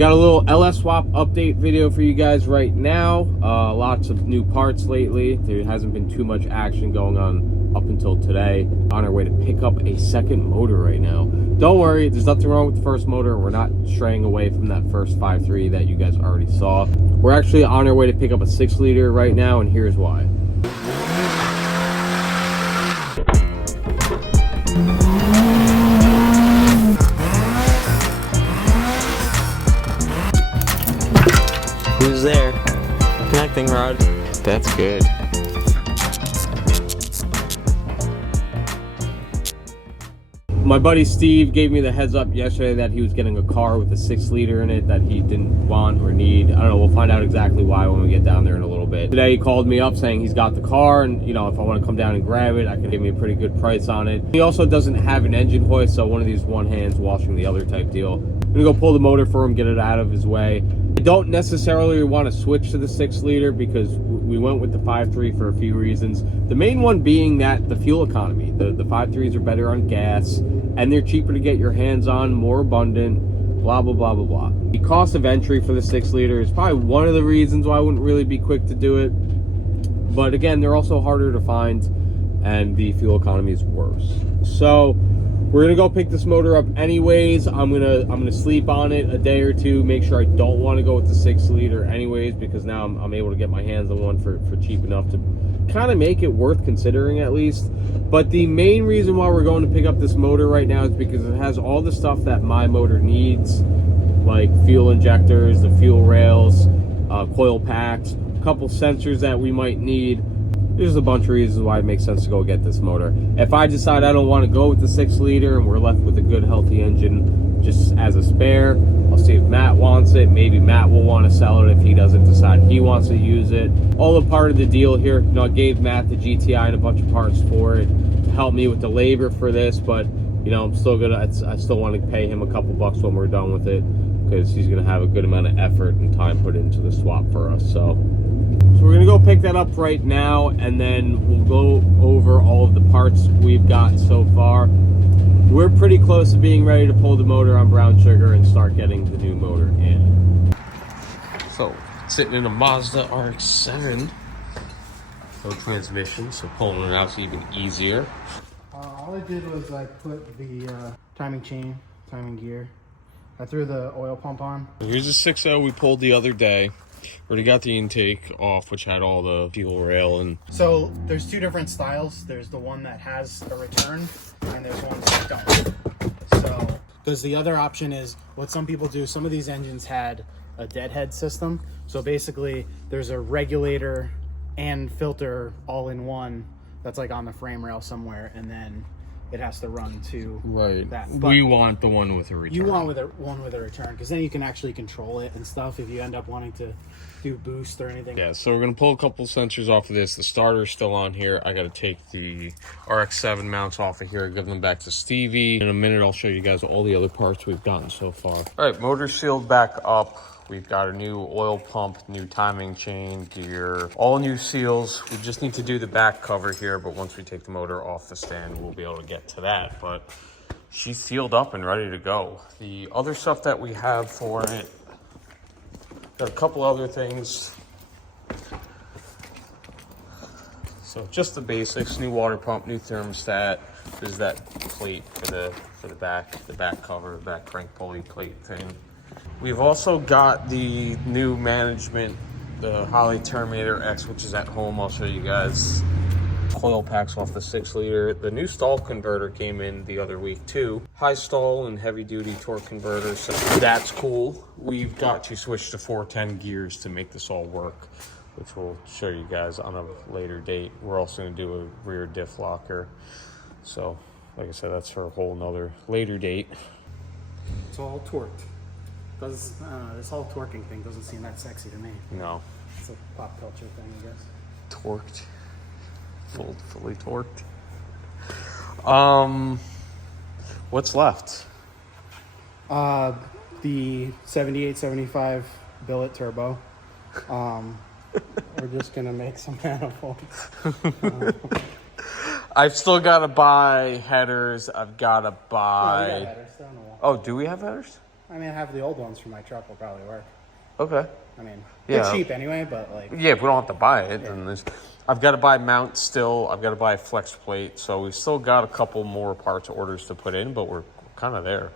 got a little LS swap update video for you guys right now. Lots of new parts lately. There hasn't been too much action going on up until today. On our way to pick up a second motor right now. Don't worry, there's nothing wrong with the first motor. We're not straying away from that first 5.3 that you guys already saw. We're actually on our way to pick up a 6-liter right now, and here's why. Who's there? Connecting rod. That's good. My buddy Steve gave me the heads up yesterday that he was getting a car with a 6-liter in it that he didn't want or need. I don't know, we'll find out exactly why when we get down there in a little bit. Today he called me up saying he's got the car, and you know, if I want to come down and grab it, I can give me a pretty good price on it. He also doesn't have an engine hoist, so one of these one hand's washing the other type deal. I'm gonna go pull the motor for him, get it out of his way. I don't necessarily want to switch to the 6-liter because we went with the 5.3 for a few reasons. The main one being that the fuel economy. The 5.3s are better on gas, and they're cheaper to get your hands on, more abundant, blah, blah, blah, blah, blah. The cost of entry for the 6-liter is probably one of the reasons why I wouldn't really be quick to do it. But again, they're also harder to find, and the fuel economy is worse. So we're gonna go pick this motor up anyways. I'm gonna sleep on it a day or two, make sure I don't want to go with the 6-liter anyways, because now I'm able to get my hands on one for cheap enough to kind of make it worth considering at least. But the main reason why we're going to pick up this motor right now is because it has all the stuff that my motor needs, like fuel injectors, the fuel rails, coil packs, a couple sensors that we might need. There's a bunch of reasons why it makes sense to go get this motor. If I decide I don't want to go with the 6-liter and we're left with a good healthy engine just as a spare, I'll see if Matt wants it. Maybe Matt will want to sell it if he doesn't decide he wants to use it. All a part of the deal here. You know, I gave Matt the GTI and a bunch of parts for it to help me with the labor for this, but you know, I still want to pay him a couple bucks when we're done with it, because he's gonna have a good amount of effort and time put into the swap for us. So we're gonna go pick that up right now, and then we'll go over all of the parts we've got so far. We're pretty close to being ready to pull the motor on brown sugar and start getting the new motor in. So, sitting in a Mazda RX-7. No transmission, so pulling it out's even easier. All I did was I put the timing chain, timing gear. I threw the oil pump on. Here's a 6.0 we pulled the other day. Already got the intake off, which had all the fuel rail and... So there's two different styles. There's the one that has a return, and there's one that don't. So, because the other option is what some people do. Some of these engines had a deadhead system. So basically, there's a regulator and filter all in one that's like on the frame rail somewhere, and then it has to run to that. But we want the one with a return. You want one with a return, because then you can actually control it and stuff if you end up wanting to do boost or anything. Yeah, so we're going to pull a couple sensors off of this. The starter's still on here. I got to take the RX-7 mounts off of here and give them back to Stevie. In a minute, I'll show you guys all the other parts we've gotten so far. All right, motor sealed back up. We've got a new oil pump, new timing chain, gear, all new seals. We just need to do the back cover here, but once we take the motor off the stand, we'll be able to get to that. But she's sealed up and ready to go. The other stuff that we have for it, got a couple other things. So just the basics: new water pump, new thermostat. There's that plate for the back cover, back crank pulley plate thing. We've also got the new management, the Holley Terminator X, which is at home. I'll show you guys. Coil packs off the 6-liter. The new stall converter came in the other week too. High stall and heavy duty torque converter, so that's cool. We've got to switch to 410 gears to make this all work, which we'll show you guys on a later date. We're also gonna do a rear diff locker. So like I said, that's for a whole nother later date. It's all torqued. This whole torquing thing doesn't seem that sexy to me. No. It's a pop culture thing, I guess. Torqued. Fully torqued. What's left? The 78-75 billet turbo. We're just gonna make some manifolds. I've still got to buy headers. I've got to buy... we got headers. Oh, do we have headers? I mean, I have the old ones for my truck will probably work. Okay. I mean, Yeah. they're cheap anyway, but like... Yeah, if we don't have to buy it, then there's... I've got to buy mounts still. I've got to buy a flex plate. So we still got a couple more parts orders to put in, but we're kind of there.